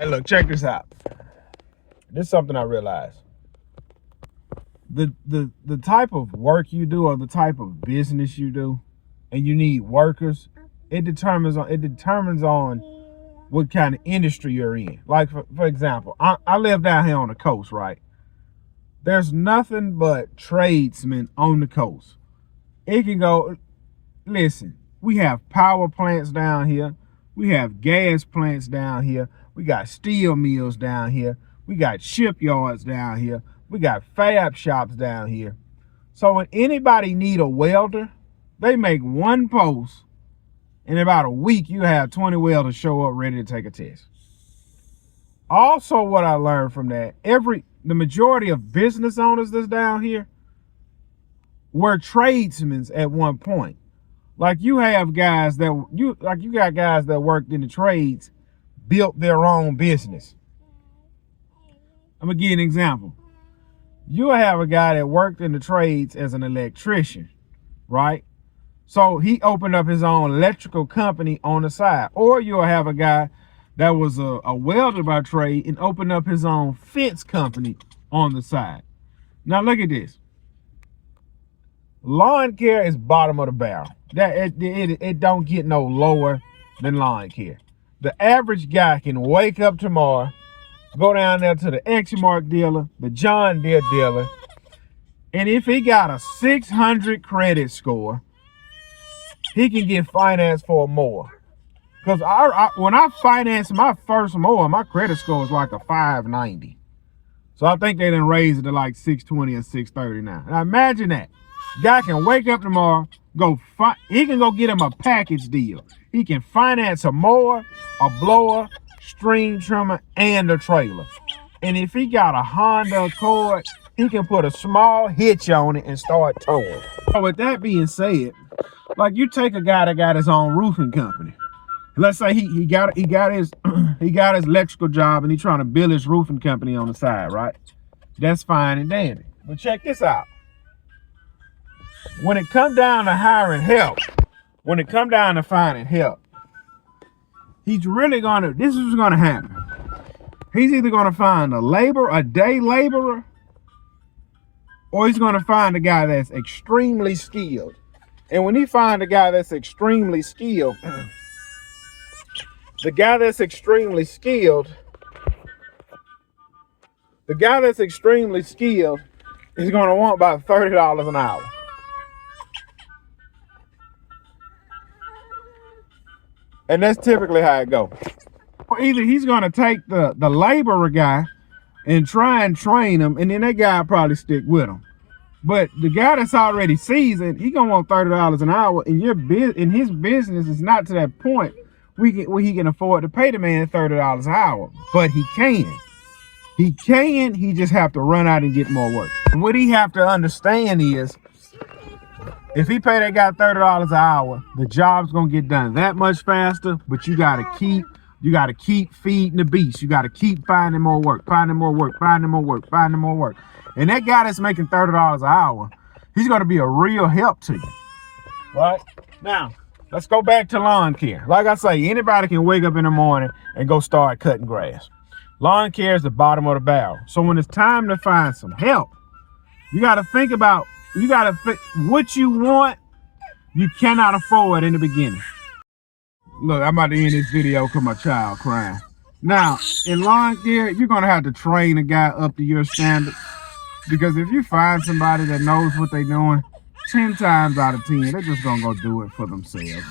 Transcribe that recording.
Hey, look, check this out. This is something I realized. The type of work you do or the type of business you do, and you need workers, it determines on what kind of industry you're in. Like for example, I live down here on the coast, right? There's nothing but tradesmen on the coast. It can go, listen, we have power plants down here. We have gas plants down here. We got steel mills down here. We got shipyards down here. We got fab shops down here. So when anybody need a welder, they make one post. In about a week, you have 20 welders show up ready to take a test. Also, what I learned from that, the majority of business owners that's down here were tradesmen at one point. Like you have guys that you got guys that worked in the trades, built their own business. I'm gonna give you an example. You'll have a guy that worked in the trades as an electrician, right? So he opened up his own electrical company on the side. Or you'll have a guy that was a welder by trade and opened up his own fence company on the side. Now look at this. Lawn care is bottom of the barrel. It don't get no lower than lawn care. The average guy can wake up tomorrow, go down there to the Exmark dealer, the John Deere dealer, and if he got a 600 credit score, he can get financed for a mower. Because when I financed my first mower, my credit score was like a 590. So I think they done raised it to like 620 or 630 now. Now imagine that. Guy can wake up tomorrow, he can go get him a package deal. He can finance a mower, a blower, string trimmer, and a trailer. And if he got a Honda Accord, he can put a small hitch on it and start towing. So with that being said, like you take a guy that got his own roofing company. Let's say he got his electrical job and he's trying to build his roofing company on the side, right? That's fine and dandy. But check this out. When it comes down to hiring help, when it comes down to finding help, this is what's gonna happen. He's either gonna find a day laborer, or he's gonna find a guy that's extremely skilled. And when he finds a guy that's extremely skilled, the guy that's extremely skilled is gonna want about $30 an hour. And that's typically how it goes. Either he's gonna take the laborer guy and try and train him, and then that guy probably stick with him. But the guy that's already seasoned, he gonna want $30 an hour, and his business is not to that point where he can afford to pay the man $30 an hour. But he can. He just have to run out and get more work. And what he have to understand is, if he pay that guy $30 an hour, the job's gonna get done that much faster. But you gotta keep feeding the beast. You gotta keep finding more work. And that guy that's making $30 an hour, he's gonna be a real help to you. Right? Now, let's go back to lawn care. Like I say, anybody can wake up in the morning and go start cutting grass. Lawn care is the bottom of the barrel. So when it's time to find some help, you gotta think what you want, you cannot afford in the beginning. Look, I'm about to end this video because my child crying. Now, in lawn care, you're gonna have to train a guy up to your standard. Because if you find somebody that knows what they're doing, 10 times out of 10, they're just gonna go do it for themselves.